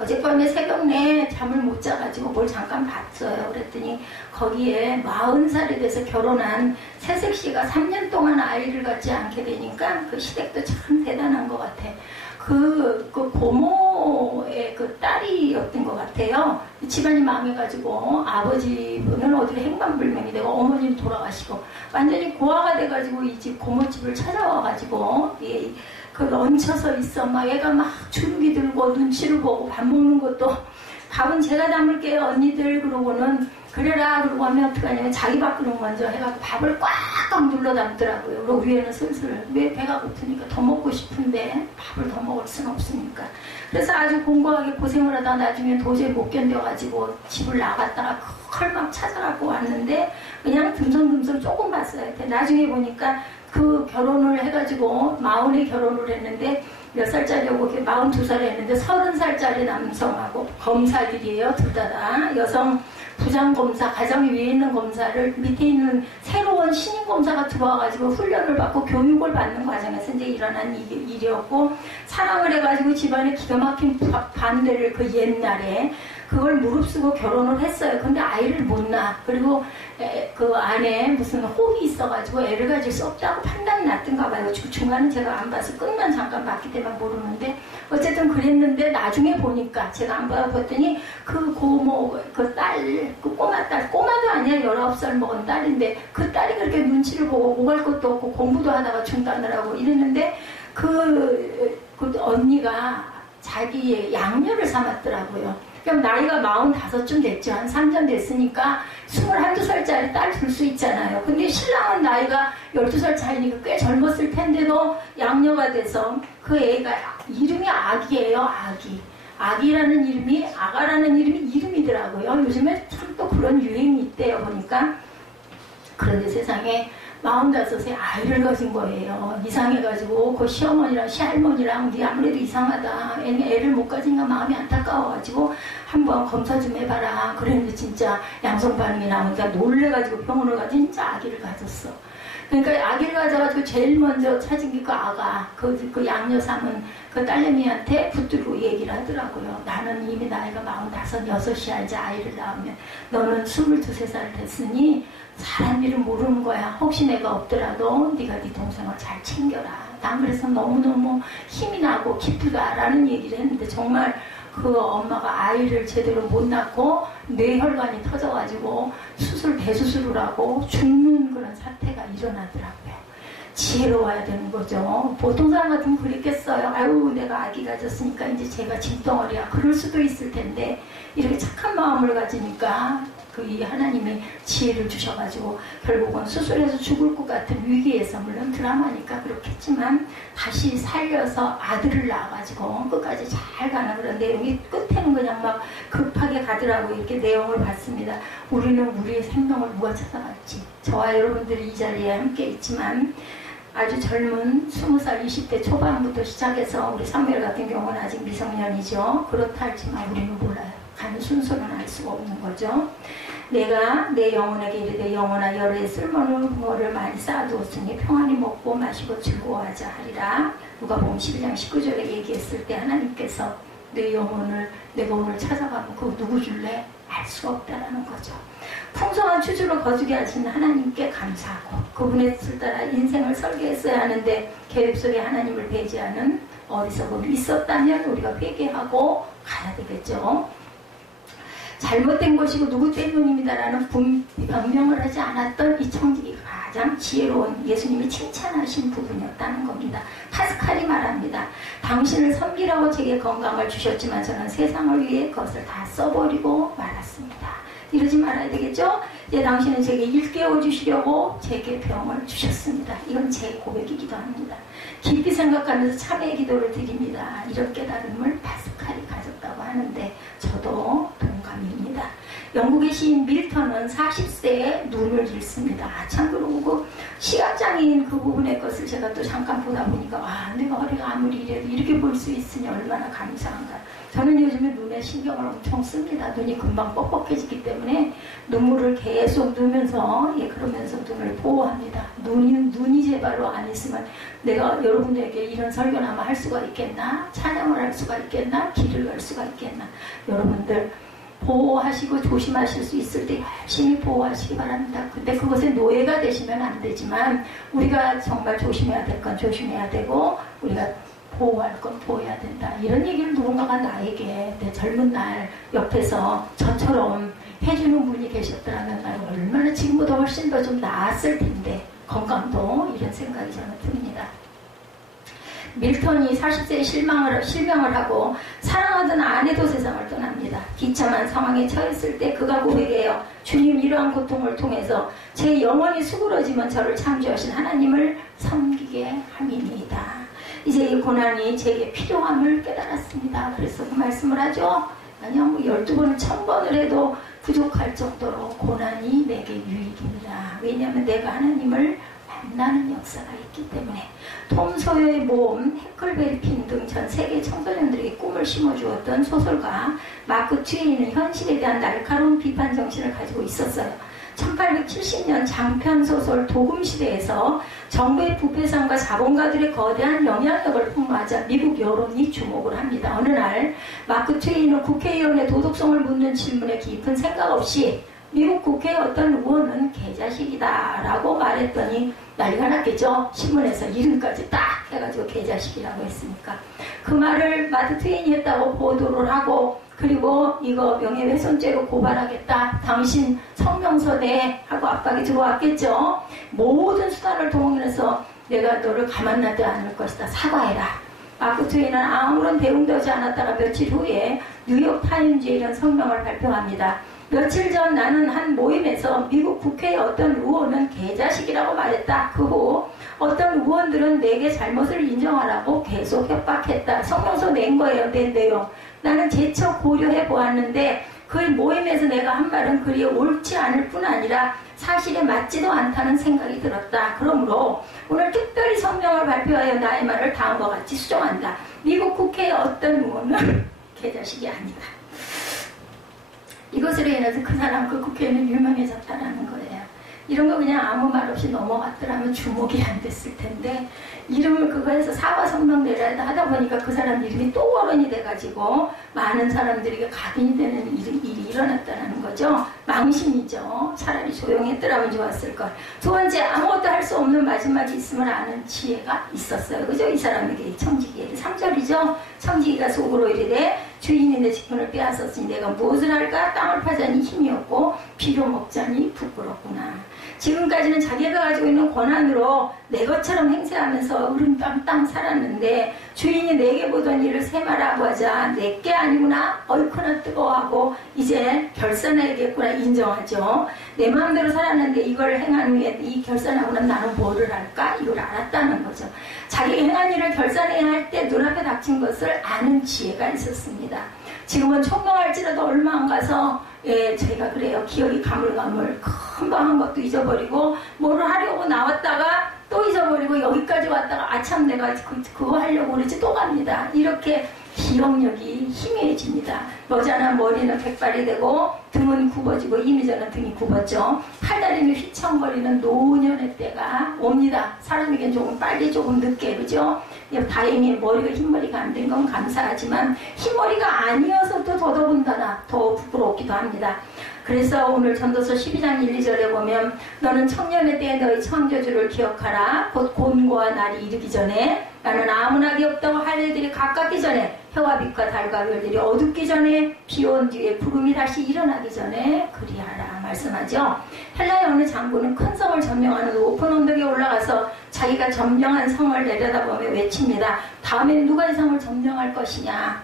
어젯밤에 새벽 내에 잠을 못 자가지고 뭘 잠깐 봤어요. 그랬더니 거기에 40살이 돼서 결혼한 새색시가 3년 동안 아이를 갖지 않게 되니까 그 시댁도 참 대단한 것 같아. 그 고모의 그 딸이었던 것 같아요. 집안이 망해가지고 아버지는 어디로 행방불명이 되고 어머니는 돌아가시고 완전히 고아가 돼가지고 이 집 고모집을 찾아와가지고 그 얹혀서 있어. 막 얘가 막 주눅이 들고 눈치를 보고 밥 먹는 것도 밥은 제가 담을게요 언니들 그러고는 그래라 그러고 하면 어떡하냐면 자기 밥그릇 먼저 해갖고 밥을 꽉꽉 눌러 담더라고요. 그리고 위에는 슬슬 왜 배가 고프니까 더 먹고 싶은데 밥을 더 먹을 수는 없으니까. 그래서 아주 공고하게 고생을 하다 나중에 도저히 못 견뎌가지고 집을 나갔다가 그걸 막 찾아갖고 왔는데 그냥 듬성듬성 조금 봤어요. 나중에 보니까 그 결혼을 해가지고 40에 결혼을 했는데 몇 살짜리고 42살에 했는데 30살짜리 남성하고 검사들이에요. 둘 다 여성 부장검사 가정 위에 있는 검사를 밑에 있는 새로운 신임 검사가 들어와가지고 훈련을 받고 교육을 받는 과정에서 이제 일어난 일이었고 사랑을 해가지고 집안에 기가 막힌 반대를 그 옛날에 그걸 무릅쓰고 결혼을 했어요. 근데 아이를 못 낳아. 그리고 그 안에 무슨 혹이 있어가지고 애를 가질 수 없다고 판단이 났던가 봐요. 중간은 제가 안 봐서 끝만 잠깐 봤기 때문에 모르는데 어쨌든 그랬는데 나중에 보니까 제가 안 봐봤더니 그 고모 그 딸 그 꼬마도 아니야. 19살 먹은 딸인데 그 딸이 그렇게 눈치를 보고 오갈 것도 없고 공부도 하다가 중단을 하고 이랬는데 그 언니가 자기의 양녀를 삼았더라고요. 그럼 나이가 45쯤 됐죠. 한 3년 됐으니까 21~22살짜리 딸 둘 수 있잖아요. 근데 신랑은 나이가 12살 차이니까 꽤 젊었을 텐데도 양녀가 돼서 그 애가 이름이 아기예요. 아기라는 이름이 아가라는 이름이더라고요. 요즘에 참 또 그런 유행이 있대요. 보니까. 그런데 세상에 45세 아이를 가진 거예요. 이상해가지고 그 시어머니랑 시할머니랑 네 아무래도 이상하다. 애를 못 가지니까 마음이 안타까워가지고 한번 검사 좀 해봐라. 그랬는데 진짜 양성 반응이 나오니까 놀래가지고 병원을 가서 진짜 아기를 가졌어. 그러니까 아기를 가져가지고 제일 먼저 찾은 게 그 아가, 그 양녀 삼은 그 딸내미한테 붙들고 얘기를 하더라고요. 나는 이미 나이가 45, 6이야. 이제 아이를 낳으면 너는 22, 3살 됐으니 사람 일은 모르는 거야. 혹시 내가 없더라도 네가 네 동생을 잘 챙겨라. 난 그래서 너무너무 힘이 나고 기쁘다라는 얘기를 했는데 정말 그 엄마가 아이를 제대로 못 낳고 뇌혈관이 터져가지고 대수술을 하고 죽는 그런 사태가 일어나더라고요. 지혜로워야 되는 거죠. 보통 사람 같으면 그랬겠어요. 아유 내가 아기 가졌으니까 이제 제가 짐덩어리야. 그럴 수도 있을 텐데 이렇게 착한 마음을 가지니까 이 하나님이 지혜를 주셔가지고 결국은 수술해서 죽을 것 같은 위기에서 물론 드라마니까 그렇겠지만 다시 살려서 아들을 낳아가지고 끝까지 잘 가는 그런 내용이 끝에는 그냥 막 급하게 가더라고. 이렇게 내용을 봤습니다. 우리는 우리의 생명을 누가 찾아갈지. 저와 여러분들이 이 자리에 함께 있지만 아주 젊은 20살 20대 초반부터 시작해서 우리 사무엘 같은 경우는 아직 미성년이죠. 그렇다 할지만 우리는 몰라요. 가는 순서는 알 수가 없는 거죠. 내가 내 영혼에게 이르되 영혼아 여러의 쓸모는 뭐를 많이 쌓아두었으니 평안히 먹고 마시고 즐거워하자 하리라. 누가복음 12장 19절에 얘기했을 때 하나님께서 내 영혼을 내가 오늘 찾아가면 그거 누구 줄래? 알 수가 없다라는 거죠. 풍성한 추주를 거두게 하신 하나님께 감사하고 그분의 뜻을 따라 인생을 설계했어야 하는데 계획 속에 하나님을 배제하는 어리석음이 있었다면 우리가 회개하고 가야 되겠죠. 잘못된 것이고 누구 때문입니다라는 변명을 하지 않았던 이 청지기가 가장 지혜로운 예수님이 칭찬하신 부분이었다는 겁니다. 파스칼이 말합니다. 당신을 섬기라고 제게 건강을 주셨지만 저는 세상을 위해 그것을 다 써버리고 말았습니다. 이러지 말아야 되겠죠? 이제 당신은 제게 일깨워 주시려고 제게 병을 주셨습니다. 이건 제 고백이기도 합니다. 깊이 생각하면서 참회의 기도를 드립니다. 이런 깨달음을 파스칼이 가졌다고 하는데 저도 동감입니다. 영국의 시인 밀턴은 40세에 눈을 잃습니다. 참 그러고 그 시각장애인 그 부분의 것을 제가 또 잠깐 보다 보니까 내가 허리가 아무리 이래도 이렇게 볼 수 있으니 얼마나 감사한가. 저는 요즘에 눈에 신경을 엄청 씁니다. 눈이 금방 뻑뻑해지기 때문에 눈물을 계속 넣으면서 그러면서 눈을 보호합니다. 눈이 제발로 안 있으면 내가 여러분들에게 이런 설교를 아마 할 수가 있겠나? 찬양을 할 수가 있겠나? 길을 갈 수가 있겠나? 여러분들 보호하시고 조심하실 수 있을 때 열심히 보호하시기 바랍니다. 근데 그것에 노예가 되시면 안 되지만 우리가 정말 조심해야 될 건 조심해야 되고 우리가 보호할 건 보호해야 된다. 이런 얘기를 누군가가 나에게 내 젊은 날 옆에서 저처럼 해주는 분이 계셨더라면 나는 얼마나 지금보다 훨씬 더 좀 나았을 텐데 건강도 이런 생각이 저는 듭니다. 밀턴이 40세에 실명을 하고 사랑하던 아내도 세상을 떠납니다. 비참한 상황에 처했을 때 그가 고백해요. 주님 이러한 고통을 통해서 제 영혼이 수그러지면 저를 창조하신 하나님을 섬기게 함이니이다. 이제 이 고난이 제게 필요함을 깨달았습니다. 그래서 그 말씀을 하죠. 아니요, 12번, 1000번을 해도 부족할 정도로 고난이 내게 유익입니다. 왜냐하면 내가 하나님을 만나는 역사가 있기 때문에. 톰 소여의 모험, 해클베리 등 전 세계 청소년들에게 꿈을 심어주었던 소설가 마크 트웨인은 현실에 대한 날카로운 비판 정신을 가지고 있었어요. 1870년 장편소설 도금시대에서 정부의 부패상과 자본가들의 거대한 영향력을 폭로하자 미국 여론이 주목을 합니다. 어느 날 마크 트웨인은 국회의원의 도덕성을 묻는 질문에 깊은 생각 없이 미국 국회의 어떤 의원은 개자식이다 라고 말했더니 난리가 났겠죠. 신문에서 이름까지 딱 해가지고 개자식이라고 했으니까 그 말을 마크 트웨인이 했다고 보도를 하고 그리고 이거 명예훼손죄로 고발하겠다. 당신 성명서 내 하고 압박이 들어왔겠죠. 모든 수단을 동원해서 내가 너를 가만 놔두지 않을 것이다. 사과해라. 마크 트웨인은 아무런 대응도 하지 않았다가 며칠 후에 뉴욕타임즈에 이런 성명을 발표합니다. 며칠 전 나는 한 모임에서 미국 국회의 어떤 의원은 개자식이라고 말했다. 그 후 어떤 의원들은 내게 잘못을 인정하라고 계속 협박했다. 성명서 낸 거예요. 낸 내용. 나는 재척 고려해 보았는데 그 모임에서 내가 한 말은 그리 옳지 않을 뿐 아니라 사실에 맞지도 않다는 생각이 들었다. 그러므로 오늘 특별히 성명을 발표하여 나의 말을 다음과 같이 수정한다. 미국 국회의 어떤 의원은 개자식이 아니다. 이것으로 인해서 그 사람 그 국회의원은 유명해졌다는 거예요. 이런 거 그냥 아무 말 없이 넘어갔더라면 주목이 안 됐을 텐데 이름을 그거 해서 사과 성명 내라 하다 보니까 그 사람 이름이 또 거론이 돼가지고 많은 사람들에게 각인이 되는 일이 일어났다는 거죠. 망신이죠. 차라리 조용했더라면 좋았을 걸. 두 번째, 아무것도 할 수 없는 마지막이 있음을 아는 지혜가 있었어요. 그죠? 이 사람에게, 이 청지기에게. 3절이죠. 청지기가 속으로 이르되 주인이 내 직분을 빼앗았으니 내가 무엇을 할까? 땅을 파자니 힘이 없고 비료 먹자니 부끄럽구나. 지금까지는 자기가 가지고 있는 권한으로 내 것처럼 행세하면서 으름땅땅 살았는데 주인이 내게 보던 일을 세마라고 하자 내게 아니구나 얼큰나 뜨거워하고 이제 결산해야겠구나 인정하죠. 내 마음대로 살았는데 이걸 행한 후에 이 결산하고는 나는 뭐를 할까? 이걸 알았다는 거죠. 자기 행한 일을 결산해야 할 때 눈앞에 닥친 것을 아는 지혜가 있었습니다. 지금은 총명할지라도 얼마 안 가서 저희가 그래요. 기억이 가물가물 금방 한 것도 잊어버리고 뭐를 하려고 나왔다가 또 잊어버리고 여기까지 왔다가 아참 내가 그거 하려고 그러지 또 갑니다. 이렇게 기억력이 희미해집니다. 여자는 머리는 백발이 되고 등은 굽어지고 이미 저는 등이 굽었죠. 팔다리는 휘청거리는 노년의 때가 옵니다. 사람에겐 조금 빨리 조금 늦게, 그죠? 다행히 머리가 흰머리가 안 된 건 감사하지만 흰머리가 아니어서 또 더더군다나 더 부끄럽기도 합니다. 그래서 오늘 전도서 12장 1, 2절에 보면 너는 청년의 때에 너희 창조주를 기억하라. 곧 곤고한 날이 이르기 전에 나는 아무나기 없다고 할례들이 가깝기 전에 해와 빛과 달과 별들이 어둡기 전에 비 온 뒤에 구름이 다시 일어나기 전에 그리하라 말씀하죠. 헬라의 어느 장군은 큰 성을 점령하는 높은 언덕에 올라가서 자기가 점령한 성을 내려다보며 외칩니다. 다음엔 누가 이 성을 점령할 것이냐.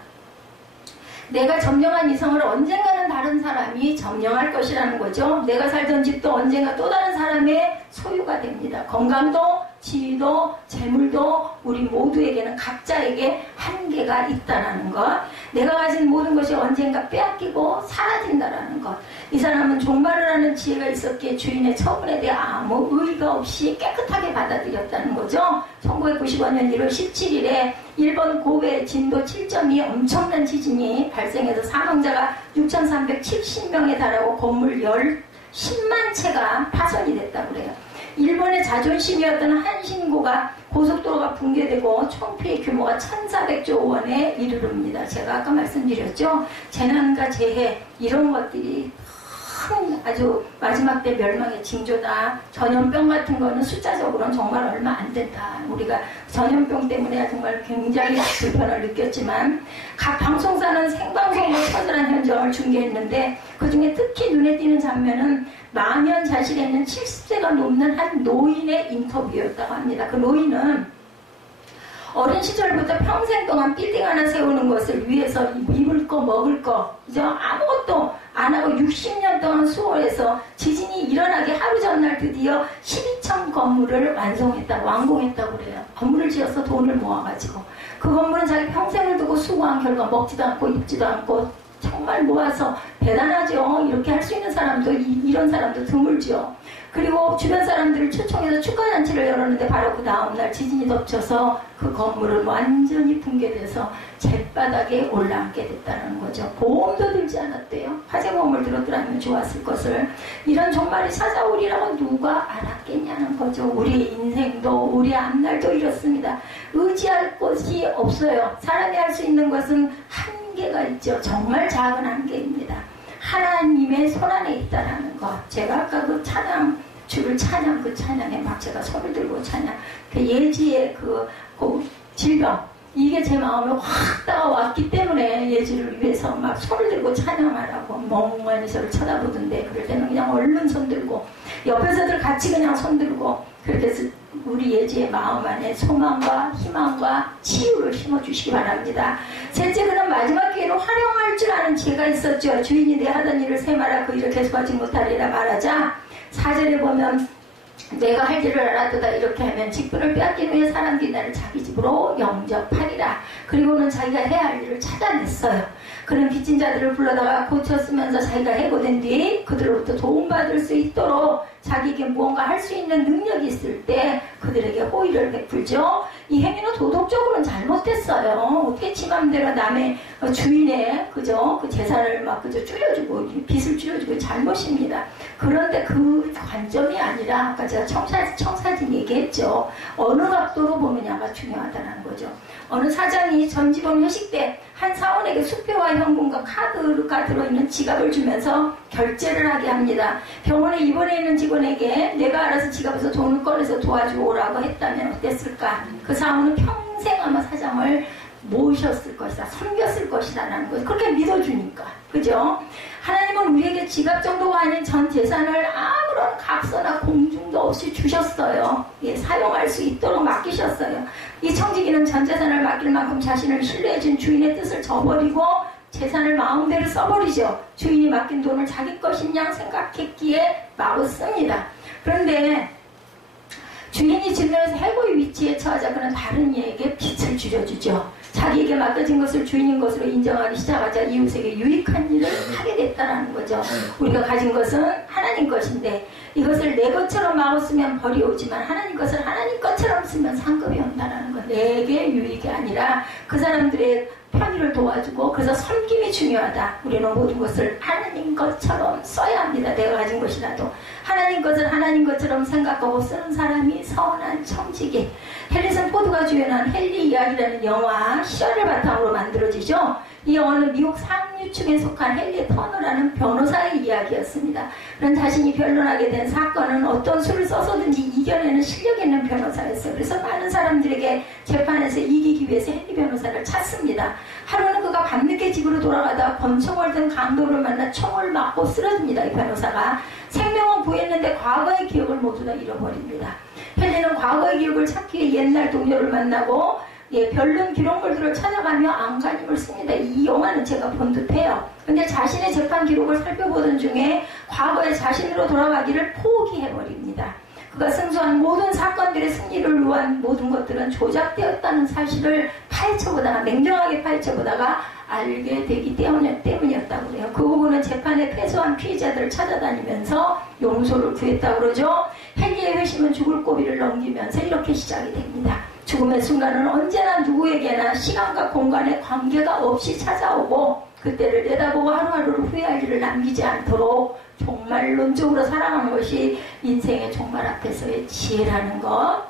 내가 점령한 이 성을 언젠가는 다른 사람이 점령할 것이라는 거죠. 내가 살던 집도 언젠가 또 다른 사람의 소유가 됩니다. 건강도, 지위도, 재물도 우리 모두에게는 각자에게 한계가 있다는 것. 내가 가진 모든 것이 언젠가 빼앗기고 사라진다는 것. 이 사람은 종말을 하는 지혜가 있었기에 주인의 처분에 대해 아무 의의가 없이 깨끗하게 받아들였다는 거죠. 1995년 1월 17일에 일본 고베 진도 7.2 엄청난 지진이 발생해서 사망자가 6,370명에 달하고 건물 10만 채가 파손이 됐다고 그래요. 일본의 자존심이었던 한신고가 고속도로가 붕괴되고 총피해 규모가 1,400조 원에 이르릅니다. 제가 아까 말씀드렸죠. 재난과 재해 이런 것들이 큰 아주 마지막 때 멸망의 징조다. 전염병 같은 거는 숫자적으로는 정말 얼마 안 된다. 우리가 전염병 때문에 정말 굉장히 불편을 느꼈지만 각 방송사는 생방송으로 처절한 현장을 중계했는데 그중에 특히 눈에 띄는 장면은 망연자실에 있는 70세가 넘는 한 노인의 인터뷰였다고 합니다. 그 노인은 어린 시절부터 평생 동안 빌딩 하나 세우는 것을 위해서 입을 거 먹을 거 이제 아무것도 안 하고 60년 동안 수고해서 지진이 일어나기 하루 전날 드디어 12층 건물을 완공했다고 그래요. 건물을 지어서 돈을 모아가지고 그 건물은 자기 평생을 두고 수고한 결과 먹지도 않고 입지도 않고 정말 모아서 대단하죠. 이렇게 할 수 있는 사람도 이런 사람도 드물죠. 그리고 주변 사람들을 초청해서 축하잔치를 열었는데 바로 그 다음날 지진이 덮쳐서 그 건물은 완전히 붕괴돼서 잿바닥에 올라앉게 됐다는 거죠. 보험도 들지 않았대요. 화재보험을 들었더라면 좋았을 것을. 이런 종말이 찾아오리라고 누가 알았겠냐는 거죠. 우리의 인생도 우리 앞날도 이렇습니다. 의지할 것이 없어요. 사람이 할 수 있는 것은 한계가 있죠. 정말 작은 한계입니다. 하나님의 손안에 있다라는 것. 제가 아까 그 찬양, 주를 찬양, 그 찬양에 막 제가 손을 들고 찬양, 그 예지의 그 질병, 이게 제 마음에 확 다가왔기 때문에 예지를 위해서 막 손을 들고 찬양하라고 멍하니 저를 쳐다보던데 그럴 때는 그냥 얼른 손 들고 옆에서들 같이 그냥 손 들고 그렇게 해서 우리 예지의 마음 안에 소망과 희망과 치유를 심어주시기 바랍니다. 셋째, 그는 마지막 기회로 활용할 줄 아는 지혜가 있었죠. 주인이 내 하던 일을 세마라 그 일을 계속하지 못하리라 말하자 4절에 보면 내가 할 일을 알아두다 이렇게 하면 직분을 빼앗긴 후에 사람들이 나를 자기 집으로 영접하리라. 그리고는 자기가 해야 할 일을 찾아냈어요. 그는 빚진 자들을 불러다가 고쳤으면서 자기가 해고된 뒤 그들로부터 도움받을 수 있도록 자기에게 무언가 할 수 있는 능력이 있을 때 그들에게 호의를 베풀죠. 이 행위는 도덕적으로는 잘못됐어요. 어떻게 지 맘대로 남의 주인의 그죠? 그 재산을 막 그저 줄여주고 빚을 줄여주고 잘못입니다. 그런데 그 관점이 아니라 아까 제가 청사진 얘기했죠. 어느 각도로 보느냐가 중요하다는 거죠. 어느 사장이 전지범 회식 때 한 사원에게 수표와 현금과 카드가 들어있는 지갑을 주면서 결제를 하게 합니다. 병원에 입원해 있는 직원에게 내가 알아서 지갑에서 돈을 꺼내서 도와주고 오라고 했다면 어땠을까? 그 사원은 평생 아마 사장을 모셨을 것이다, 섬겼을 것이다라는 거예요. 그렇게 믿어주니까. 그죠? 하나님은 우리에게 지갑 정도가 아닌 전 재산을 아무런 값어나 공중도 없이 주셨어요. 예, 사용할 수 있도록 맡기셨어요. 이 청지기는 전 재산을 맡길 만큼 자신을 신뢰해준 주인의 뜻을 저버리고 재산을 마음대로 써버리죠. 주인이 맡긴 돈을 자기 것인 양 생각했기에 마구 씁니다. 그런데 주인이 주변에서 해고의 위치에 처하자 그는 다른 이에게 빚을 줄여주죠. 자기에게 맡겨진 것을 주인인 것으로 인정하기 시작하자 이웃에게 유익한 일을 하게 됐다는 거죠. 우리가 가진 것은 하나님 것인데 이것을 내 것처럼 마구 쓰면 벌이 오지만 하나님 것을 하나님 것처럼 쓰면 상급이 온다는 것. 내게 유익이 아니라 그 사람들의 편의를 도와주고, 그래서 섬김이 중요하다. 우리는 모든 것을 하나님 것처럼 써야 합니다. 내가 가진 것이라도 하나님 것을 하나님 것처럼 생각하고 쓰는 사람이 선한 청지기. 해리슨 포드가 주연한 헨리 이야기라는 영화, 실화를 바탕으로 만들어지죠. 이 영화는 미국 상류층에 속한 헨리 터너라는 변호사의 이야기였습니다. 그런 자신이 변론하게 된 사건은 어떤 수를 써서든지 이겨내는 실력 있는 변호사였어요. 그래서 많은 사람들에게 재판에서 이기기 위해서 헨리 변호사를 찾습니다. 하루는 그가 밤늦게 집으로 돌아가다가 권총을 든 강도를 만나 총을 맞고 쓰러집니다. 이 변호사가 생명은 구했는데 과거의 기억을 모두 다 잃어버립니다. 헨리는 과거의 기억을 찾기 위해 옛날 동료를 만나고 변론 기록물들을 찾아가며 안간힘을 씁니다. 이 영화는 제가 본 듯해요. 근데 자신의 재판 기록을 살펴보던 중에 과거의 자신으로 돌아가기를 포기해버립니다. 그가 승소한 모든 사건들의 승리를 위한 모든 것들은 조작되었다는 사실을 파헤쳐보다가, 냉정하게 파헤쳐보다가 알게 되기 때문이었다고 그래요. 그 후보는 재판에 패소한 피해자들을 찾아다니면서 용서를 구했다고 그러죠. 헨리의 회심은 죽을 고비를 넘기면서 이렇게 시작이 됩니다. 죽음의 순간은 언제나 누구에게나 시간과 공간의 관계가 없이 찾아오고, 그때를 내다보고 하루하루를 후회할 일을 남기지 않도록 종말론적으로 살아가는 것이 인생의 종말 앞에서의 지혜라는 것.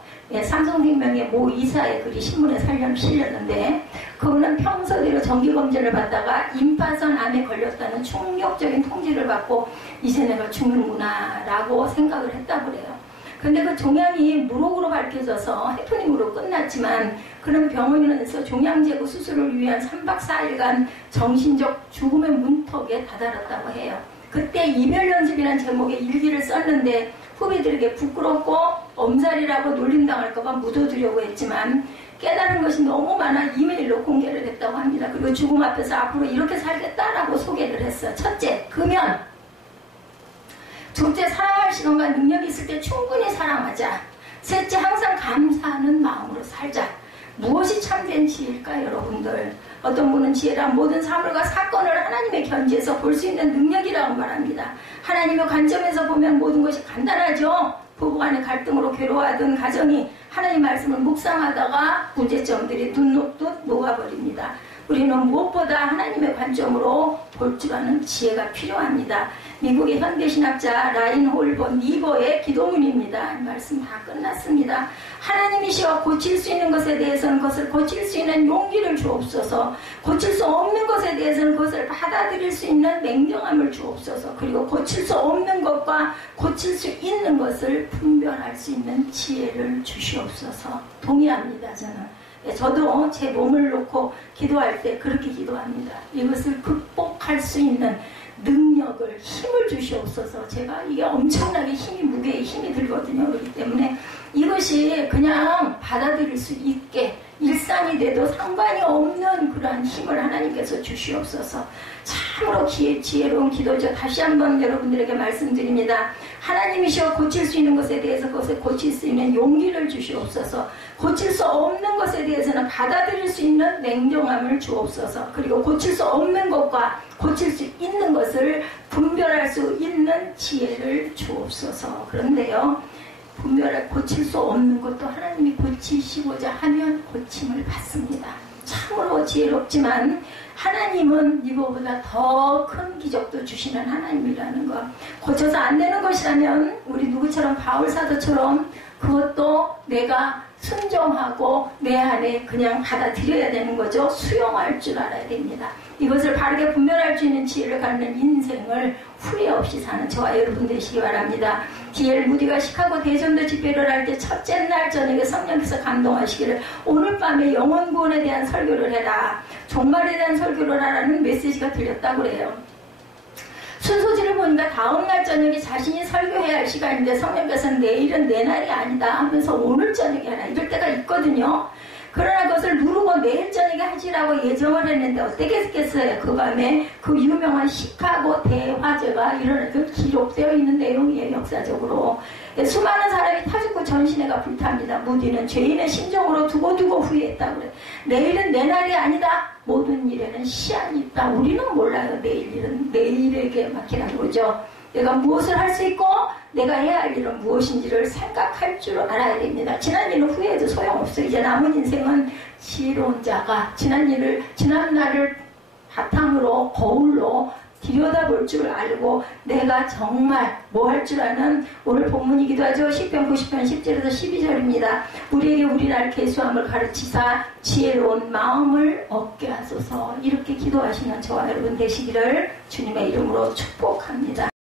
삼성생명의 모 이사의 글이 신문에 실렸는데, 그분은 평소대로 정기검진을 받다가 임파선 암에 걸렸다는 충격적인 통지를 받고 이제 내가 죽는구나 라고 생각을 했다고 그래요. 근데 그 종양이 무록으로 밝혀져서 해프닝으로 끝났지만, 그런 병원에서 종양 제거 수술을 위한 3박 4일간 정신적 죽음의 문턱에 다다랐다고 해요. 그때 이별 연습이라는 제목의 일기를 썼는데 후배들에게 부끄럽고 엄살이라고 놀림당할까봐 묻어두려고 했지만, 깨달은 것이 너무 많아 이메일로 공개를 했다고 합니다. 그리고 죽음 앞에서 앞으로 이렇게 살겠다라고 소개를 했어요. 첫째, 금연. 둘째, 사랑할 시간과 능력이 있을 때 충분히 사랑하자. 셋째, 항상 감사하는 마음으로 살자. 무엇이 참된 지혜일까요, 여러분들? 어떤 분은 지혜란 모든 사물과 사건을 하나님의 견지에서 볼 수 있는 능력이라고 말합니다. 하나님의 관점에서 보면 모든 것이 간단하죠. 부부간의 갈등으로 괴로워하던 가정이 하나님 말씀을 묵상하다가 문제점들이 눈 녹듯 녹아버립니다. 우리는 무엇보다 하나님의 관점으로 볼 줄 아는 지혜가 필요합니다. 미국의 현대신학자 라인홀버 니버의 기도문입니다. 이 말씀 다 끝났습니다. 하나님이시여 고칠 수 있는 것에 대해서는 그것을 고칠 수 있는 용기를 주옵소서. 고칠 수 없는 것에 대해서는 그것을 받아들일 수 있는 냉정함을 주옵소서. 그리고 고칠 수 없는 것과 고칠 수 있는 것을 분별할 수 있는 지혜를 주시옵소서. 동의합니다, 저는. 저도 제 몸을 놓고 기도할 때 그렇게 기도합니다. 이것을 극복할 수 있는 능력을, 힘을 주시옵소서. 제가 이게 엄청나게 무게에 힘이 들거든요. 그렇기 때문에 이것이 그냥 받아들일 수 있게 일상이 돼도 상관이 없는 그러한 힘을 하나님께서 주시옵소서. 참으로 지혜로운 기도죠. 다시 한번 여러분들에게 말씀드립니다. 하나님이시여 고칠 수 있는 것에 대해서 그것을 고칠 수 있는 용기를 주시옵소서. 고칠 수 없는 것에 대해서는 받아들일 수 있는 냉정함을 주옵소서. 그리고 고칠 수 없는 것과 고칠 수 있는 것을 분별할 수 있는 지혜를 주옵소서. 그런데요, 고칠 수 없는 것도 하나님이 고치시고자 하면 고침을 받습니다. 참으로 지혜롭지만 하나님은 이거보다 더 큰 기적도 주시는 하나님이라는 것. 고쳐서 안 되는 것이라면 우리 누구처럼 바울 사도처럼 그것도 내가 순종하고 내 안에 그냥 받아들여야 되는 거죠. 수용할 줄 알아야 됩니다. 이것을 바르게 분별할 수 있는 지혜를 갖는 인생을 후회 없이 사는 저와 여러분 되시기 바랍니다. D.L. 무디가 시카고 대전도 집회를 할 때 첫째 날 저녁에 성령께서 감동하시기를 오늘 밤에 영혼 구원에 대한 설교를 해라, 종말에 대한 설교를 하라는 메시지가 들렸다고 그래요. 순서지를 보니까 다음날 저녁에 자신이 설교해야 할 시간인데 성령께서는 내일은 내 날이 아니다 하면서 오늘 저녁에 하라 이럴 때가 있거든요. 그러나 그것을 누르고 내일 저녁에 하시라고 예정을 했는데 어떻게 했겠어요? 그 밤에 그 유명한 시카고 대화재가 일어나서 기록되어 있는 내용이에요. 역사적으로 수많은 사람이 타죽고 전신회가 불탑니다. 무디는 죄인의 심정으로 두고두고 후회했다고 그래요. 내일은 내 날이 아니다. 모든 일에는 시한이 있다. 우리는 몰라요. 내일 일은 내일에게 맡기라고 그러죠. 내가 무엇을 할 수 있고 내가 해야 할 일은 무엇인지를 생각할 줄 알아야 됩니다. 지난 일은 후회해도 소용없어요. 이제 남은 인생은 지혜로운 자가 지난 날을 바탕으로 거울로 들여다볼 줄 알고 내가 정말 뭐 할 줄 아는 오늘 본문이기도 하죠. 시편 90편 10절에서 12절입니다. 우리에게 우리나라 계수함을 가르치사 지혜로운 마음을 얻게 하소서. 이렇게 기도하시는 저와 여러분 되시기를 주님의 이름으로 축복합니다.